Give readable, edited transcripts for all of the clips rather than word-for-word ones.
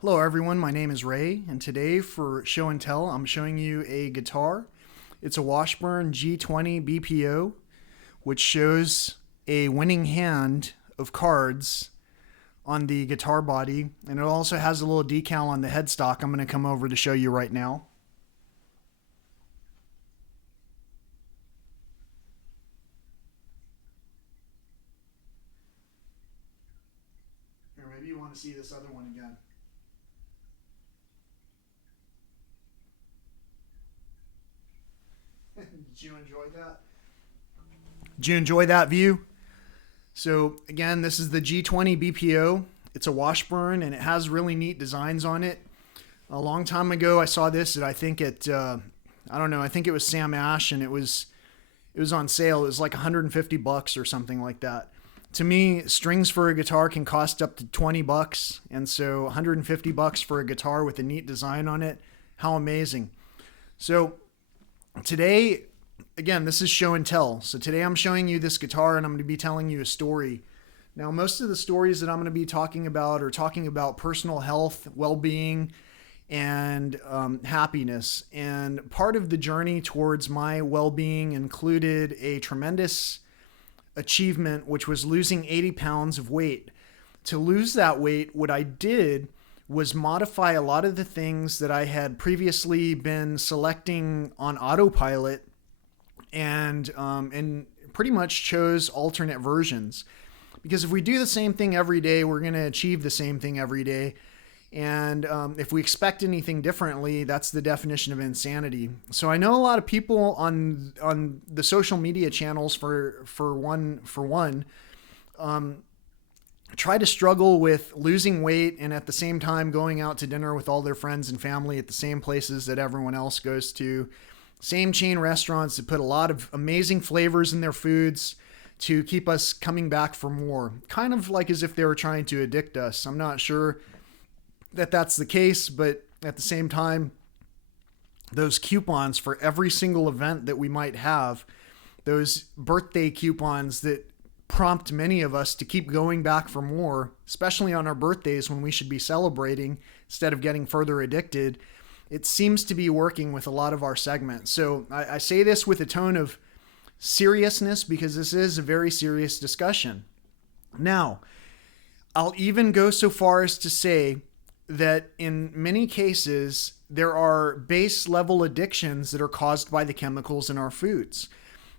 Hello everyone, my name is Ray, and today for show and tell, I'm showing you a guitar. It's a Washburn G20 BPO, which shows a winning hand of cards on the guitar body, and it also has a little decal on the headstock I'm going to come over to show you right now. Here, maybe you want to see this other one again. Did you enjoy that? Did you enjoy that view? So again, this is the G20 BPO. It's a Washburn and it has really neat designs on it. A long time ago, I saw this at I don't know, I think it was Sam Ash, and it was on sale. It was like 150 bucks or something like that. To me, strings for a guitar can cost up to 20 bucks, and so 150 bucks for a guitar with a neat design on it. How amazing. So today, again, this is show and tell. So today I'm showing you this guitar and I'm going to be telling you a story. Now, most of the stories that I'm going to be talking about are talking about personal health, well-being, and happiness. And part of the journey towards my well-being included a tremendous achievement, which was losing 80 pounds of weight. To lose that weight, what I did was modify a lot of the things that I had previously been selecting on autopilot, and pretty much chose alternate versions. Because if we do the same thing every day, we're going to achieve the same thing every day. And if we expect anything differently, that's the definition of insanity. So I know a lot of people on the social media channels for one try to struggle with losing weight and at the same time going out to dinner with all their friends and family at the same places that everyone else goes to. Same chain restaurants that put a lot of amazing flavors in their foods to keep us coming back for more. Kind of like as if they were trying to addict us. I'm not sure that that's the case, but at the same time, those coupons for every single event that we might have, those birthday coupons that prompt many of us to keep going back for more, especially on our birthdays when we should be celebrating instead of getting further addicted, it seems to be working with a lot of our segments. So I say this with a tone of seriousness because this is a very serious discussion. Now, I'll even go so far as to say that in many cases, there are base level addictions that are caused by the chemicals in our foods.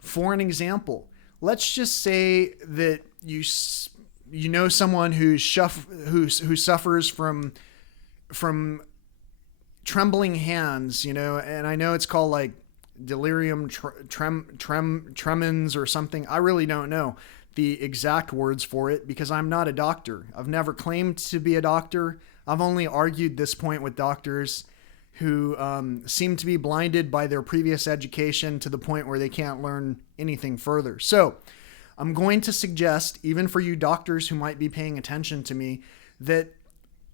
For an example, let's just say that you know someone who suffers from trembling hands, and I know it's called like delirium tremens or something. I really don't know the exact words for it because I'm not a doctor. I've never claimed to be a doctor. I've only argued this point with doctors who seem to be blinded by their previous education to the point where they can't learn anything further. So I'm going to suggest, even for you doctors who might be paying attention to me, that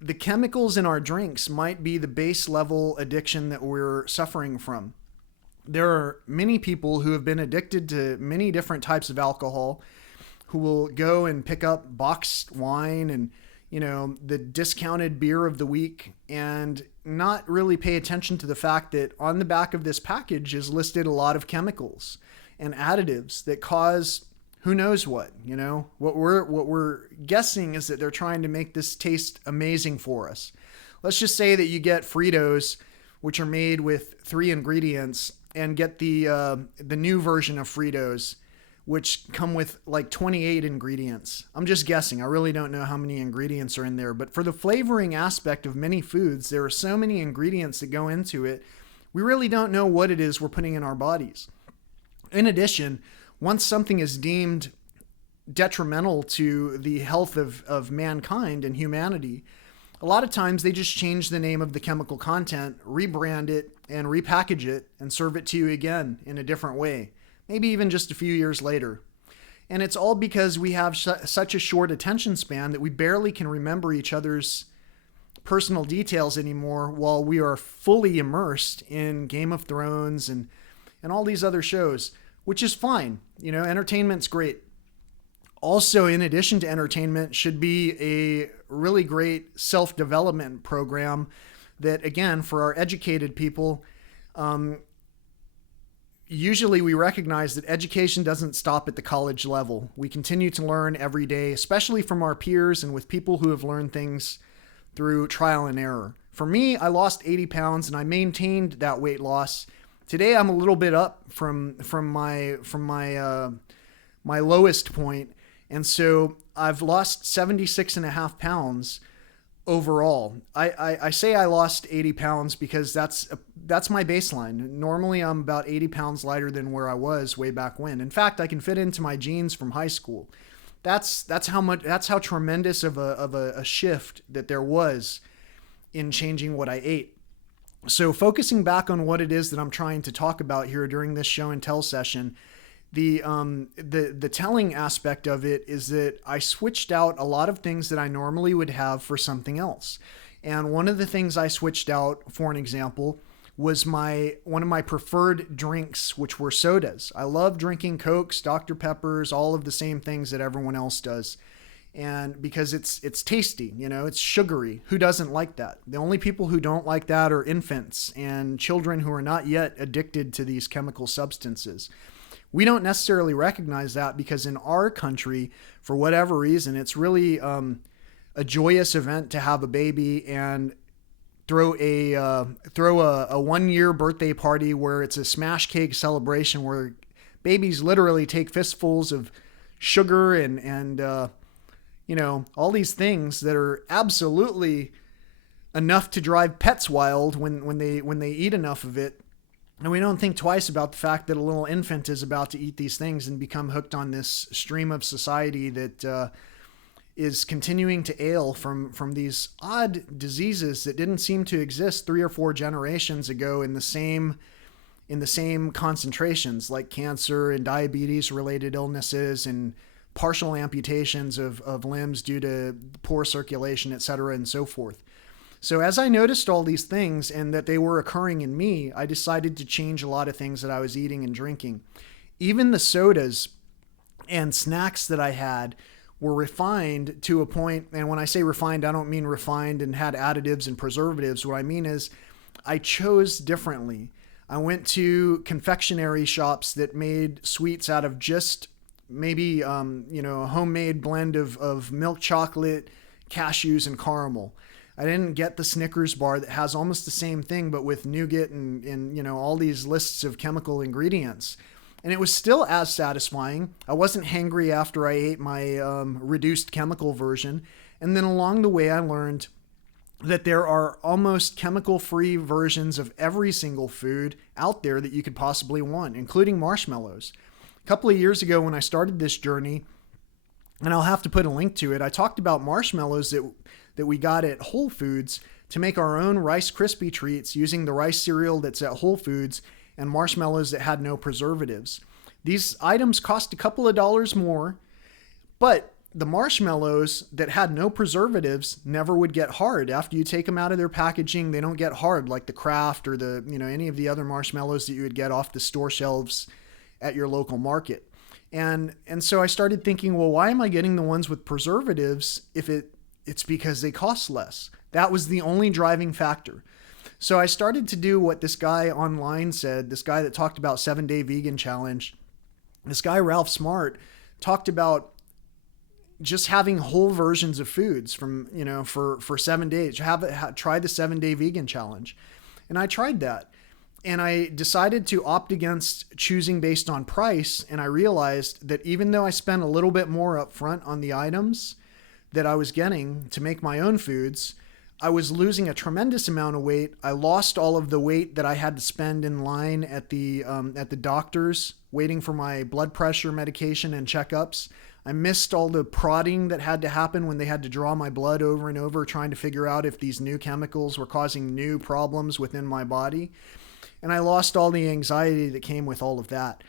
the chemicals in our drinks might be the base level addiction that we're suffering from. There are many people who have been addicted to many different types of alcohol who will go and pick up boxed wine and the discounted beer of the week and not really pay attention to the fact that on the back of this package is listed a lot of chemicals and additives that cause who knows what. What we're guessing is that they're trying to make this taste amazing for us. Let's just say that you get Fritos, which are made with 3 ingredients, and get the new version of Fritos, which come with like 28 ingredients. I'm just guessing. I really don't know how many ingredients are in there. But for the flavoring aspect of many foods, there are so many ingredients that go into it, we really don't know what it is we're putting in our bodies. In addition, once something is deemed detrimental to the health of mankind and humanity, a lot of times they just change the name of the chemical content, rebrand it, and repackage it, and serve it to you again in a different way. Maybe even just a few years later. And it's all because we have such a short attention span that we barely can remember each other's personal details anymore while we are fully immersed in Game of Thrones and all these other shows, which is fine. Entertainment's great. also, in addition to entertainment, should be a really great self-development program that, again, for our educated people, usually we recognize that education doesn't stop at the college level. We continue to learn every day, especially from our peers and with people who have learned things through trial and error. For me, I lost 80 pounds and I maintained that weight loss. Today, I'm a little bit up from my lowest point, and so I've lost 76 and a half pounds overall. I say I lost 80 pounds because that's my baseline. Normally I'm about 80 pounds lighter than where I was way back when. In fact, I can fit into my jeans from high school. That's how tremendous of a shift that there was in changing what I ate. So focusing back on what it is that I'm trying to talk about here during this show and tell session, the telling aspect of it is that I switched out a lot of things that I normally would have for something else. And one of the things I switched out, for an example, was one of my preferred drinks, which were sodas. I love drinking Cokes, Dr. Peppers, all of the same things that everyone else does. And because it's tasty, it's sugary. Who doesn't like that? The only people who don't like that are infants and children who are not yet addicted to these chemical substances. We don't necessarily recognize that because in our country, for whatever reason, it's really a joyous event to have a baby and throw a 1 year birthday party where it's a smash cake celebration where babies literally take fistfuls of sugar and all these things that are absolutely enough to drive pets wild when they eat enough of it. And we don't think twice about the fact that a little infant is about to eat these things and become hooked on this stream of society that is continuing to ail from these odd diseases that didn't seem to exist 3 or 4 generations ago in the same concentrations, like cancer and diabetes related illnesses and partial amputations of limbs due to poor circulation, etc., and so forth. So as I noticed all these things and that they were occurring in me, I decided to change a lot of things that I was eating and drinking. Even the sodas and snacks that I had were refined to a point, and when I say refined, I don't mean refined and had additives and preservatives. What I mean is I chose differently. I went to confectionery shops that made sweets out of just maybe a homemade blend of milk chocolate, cashews, and caramel. I didn't get the Snickers bar that has almost the same thing, but with nougat and all these lists of chemical ingredients. And it was still as satisfying. I wasn't hangry after I ate my reduced chemical version. And then along the way, I learned that there are almost chemical-free versions of every single food out there that you could possibly want, including marshmallows. A couple of years ago when I started this journey, and I'll have to put a link to it, I talked about marshmallows that we got at Whole Foods to make our own Rice Krispie treats using the rice cereal that's at Whole Foods and marshmallows that had no preservatives. These items cost a couple of dollars more, but the marshmallows that had no preservatives never would get hard. After you take them out of their packaging, they don't get hard like the Kraft or the any of the other marshmallows that you would get off the store shelves at your local market. And so I started thinking, well, why am I getting the ones with preservatives if it's because they cost less? That was the only driving factor. So I started to do what this guy online said, this guy that talked about 7-Day Vegan Challenge. This guy, Ralph Smart, talked about just having whole versions of foods from, for 7 days. Try the 7-Day Vegan Challenge. And I tried that. And I decided to opt against choosing based on price. And I realized that even though I spent a little bit more up front on the items that I was getting to make my own foods, I was losing a tremendous amount of weight. I lost all of the weight that I had to spend in line at the doctor's waiting for my blood pressure medication and checkups. I missed all the prodding that had to happen when they had to draw my blood over and over trying to figure out if these new chemicals were causing new problems within my body. And I lost all the anxiety that came with all of that.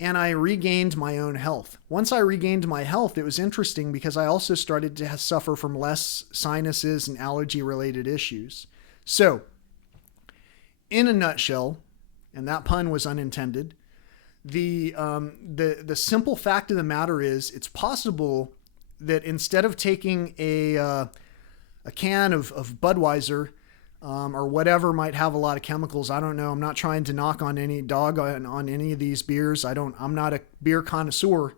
And I regained my own health. Once I regained my health, it was interesting because I also started to suffer from less sinuses and allergy-related issues. So, in a nutshell, and that pun was unintended, The simple fact of the matter is, it's possible that instead of taking a can of Budweiser, or whatever might have a lot of chemicals. I don't know. I'm not trying to knock on any on any of these beers. I'm not a beer connoisseur.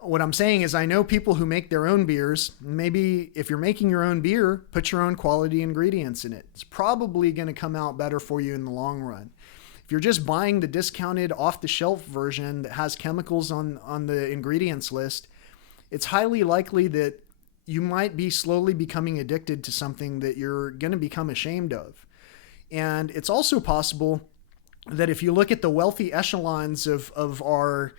What I'm saying is I know people who make their own beers. Maybe if you're making your own beer, put your own quality ingredients in it. It's probably going to come out better for you in the long run. If you're just buying the discounted off the shelf version that has chemicals on the ingredients list, it's highly likely that you might be slowly becoming addicted to something that you're going to become ashamed of. And it's also possible that if you look at the wealthy echelons of our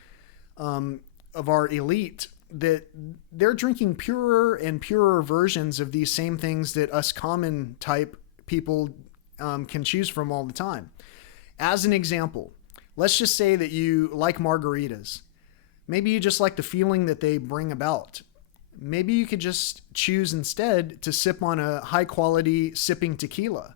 elite, that they're drinking purer and purer versions of these same things that us common type people can choose from all the time. As an example, let's just say that you like margaritas. Maybe you just like the feeling that they bring about. Maybe you could just choose instead to sip on a high quality sipping tequila.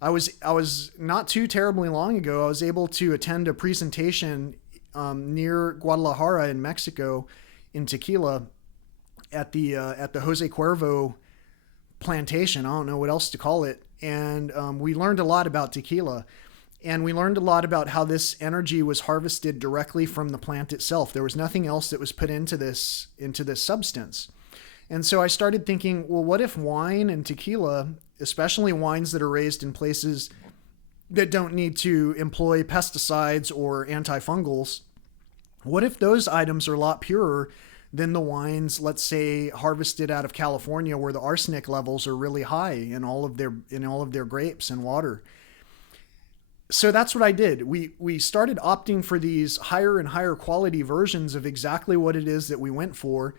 I was not too terribly long ago, I was able to attend a presentation near Guadalajara in Mexico in tequila at the Jose Cuervo plantation. I don't know what else to call it. And we learned a lot about tequila. And we learned a lot about how this energy was harvested directly from the plant itself. There was nothing else that was put into this substance. And so I started thinking, well, what if wine and tequila, especially wines that are raised in places that don't need to employ pesticides or antifungals, what if those items are a lot purer than the wines, let's say, harvested out of California, where the arsenic levels are really high in all of their grapes and water? So that's what I did. We started opting for these higher and higher quality versions of exactly what it is that we went for,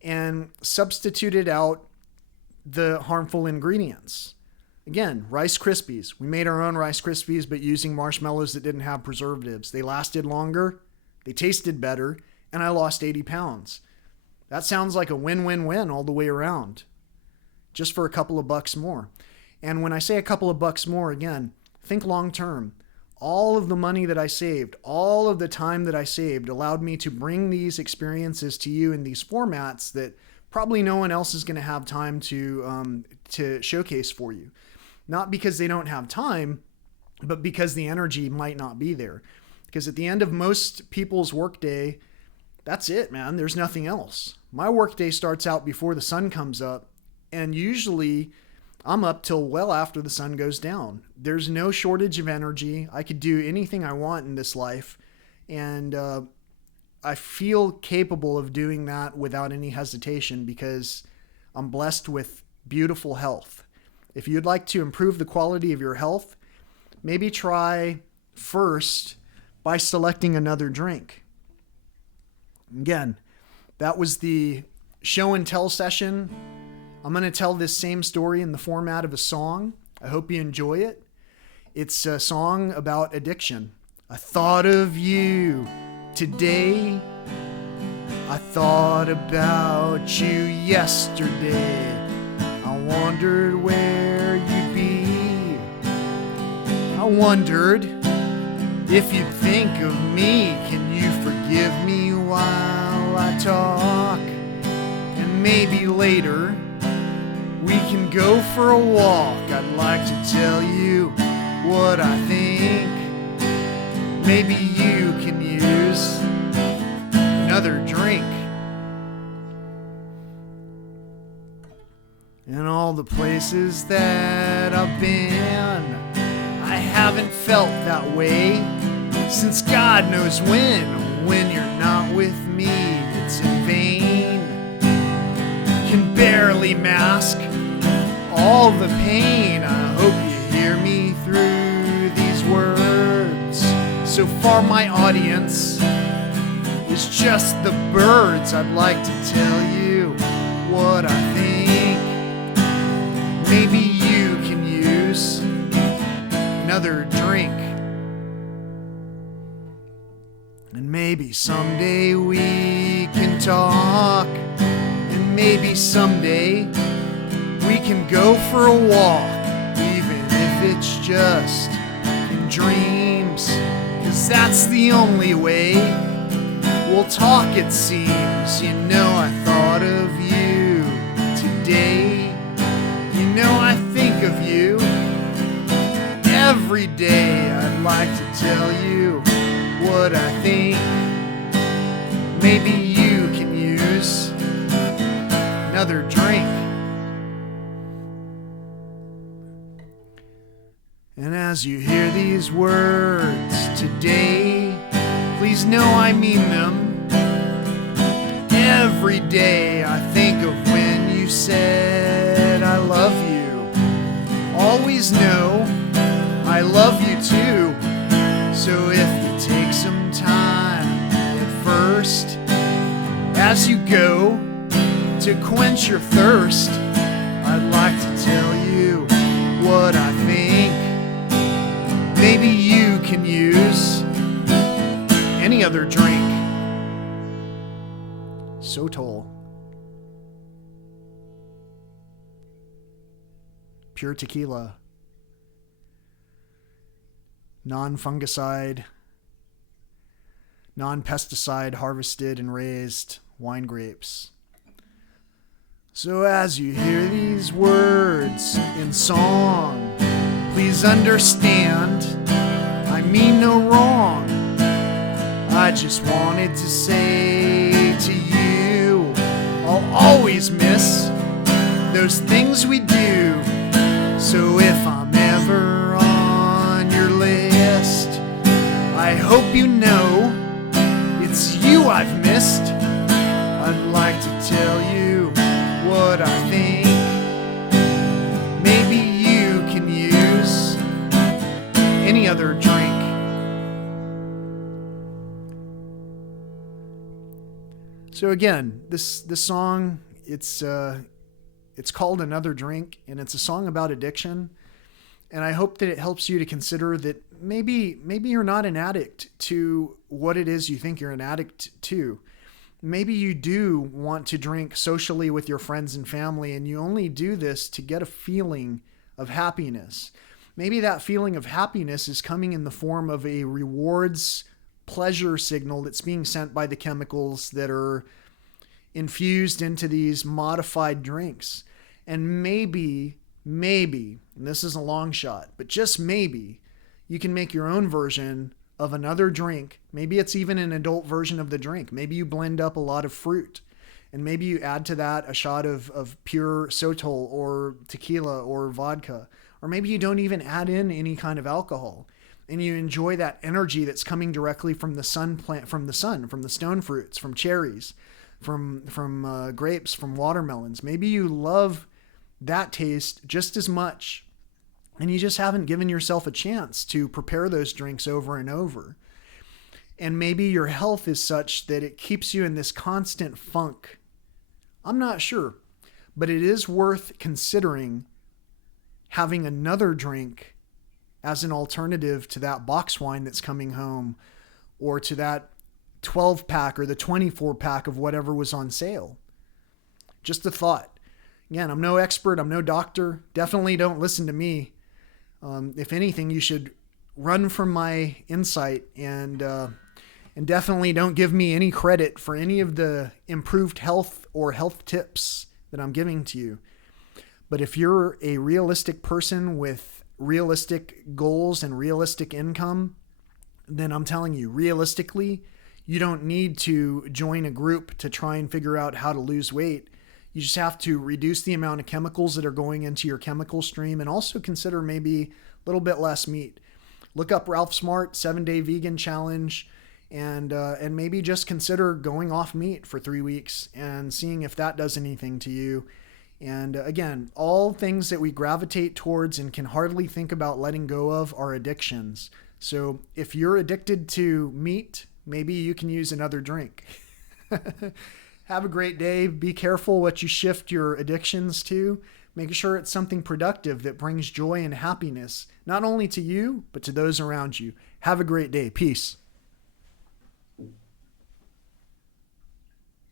and substituted out the harmful ingredients. Again, Rice Krispies. We made our own Rice Krispies, but using marshmallows that didn't have preservatives. They lasted longer, they tasted better, and I lost 80 pounds. That sounds like a win-win-win all the way around, just for a couple of bucks more. And when I say a couple of bucks more, again, think long term. All of the money that I saved, all of the time that I saved allowed me to bring these experiences to you in these formats that probably no one else is going to have time to showcase for you. Not because they don't have time, but because the energy might not be there. Because at the end of most people's workday, that's it, man. There's nothing else. My workday starts out before the sun comes up, and usually I'm up till well after the sun goes down. There's no shortage of energy. I could do anything I want in this life. And I feel capable of doing that without any hesitation because I'm blessed with beautiful health. If you'd like to improve the quality of your health, maybe try first by selecting another drink. Again, that was the show and tell session. I'm going to tell this same story in the format of a song. I hope you enjoy it. It's a song about addiction. I thought of you today. I thought about you yesterday. I wondered where you'd be. I wondered if you'd think of me. Can you forgive me while I talk? And maybe later we can go for a walk. I'd like to tell you what I think. Maybe you can use another drink. In all the places that I've been, I haven't felt that way since God knows when. When you're not with me, it's in vain. Can barely mask all the pain. I hope you hear me through these words. So far my audience is just the birds. I'd like to tell you what I think. Maybe you can use another drink. And maybe someday we can talk. And maybe someday we can go for a walk, even if it's just in dreams. 'Cause that's the only way we'll talk, it seems. You know I thought of you today. You know I think of you every day. I'd like to tell you what I think. Maybe you can use another drink. And as you hear these words today, please know I mean them. Every day I think of when you said I love you. Always know I love you too. So if you take some time at first, as you go to quench your thirst, I'd like to tell you what I think. Maybe you can use any other drink. So tall. Pure tequila. Non-fungicide, non-pesticide harvested and raised wine grapes. So as you hear these words in song, please understand I mean no wrong. I just wanted to say to you, I'll always miss those things we do. So if I'm ever on your list, I hope you know it's you I've missed. I'd like to tell you what I think. Maybe you can use any other drink. So again, this song, it's called Another Drink, and it's a song about addiction. And I hope that it helps you to consider that maybe you're not an addict to what it is you think you're an addict to. Maybe you do want to drink socially with your friends and family, and you only do this to get a feeling of happiness. Maybe that feeling of happiness is coming in the form of a rewards pleasure signal that's being sent by the chemicals that are infused into these modified drinks. And maybe, and this is a long shot, but just maybe, you can make your own version of another drink. Maybe it's even an adult version of the drink. Maybe you blend up a lot of fruit, and maybe you add to that a shot of pure sotol or tequila or vodka. Or maybe you don't even add in any kind of alcohol, and you enjoy that energy that's coming directly from the sun, from the stone fruits, from cherries, from grapes, from watermelons. Maybe you love that taste just as much, and you just haven't given yourself a chance to prepare those drinks over and over. And maybe your health is such that it keeps you in this constant funk. I'm not sure, but it is worth considering having another drink as an alternative to that box wine that's coming home, or to that 12 pack or the 24 pack of whatever was on sale. Just a thought. Again, I'm no expert. I'm no doctor. Definitely don't listen to me. If anything, you should run from my insight, and definitely don't give me any credit for any of the improved health or health tips that I'm giving to you. But if you're a realistic person with realistic goals and realistic income, then I'm telling you, realistically, you don't need to join a group to try and figure out how to lose weight. You just have to reduce the amount of chemicals that are going into your chemical stream, and also consider maybe a little bit less meat. Look up Ralph Smart 7-Day Vegan Challenge, and maybe just consider going off meat for 3 weeks and seeing if that does anything to you. And again, all things that we gravitate towards and can hardly think about letting go of are addictions. So if you're addicted to meat, maybe you can use another drink. Have a great day. Be careful what you shift your addictions to. Make sure it's something productive that brings joy and happiness, not only to you, but to those around you. Have a great day. Peace.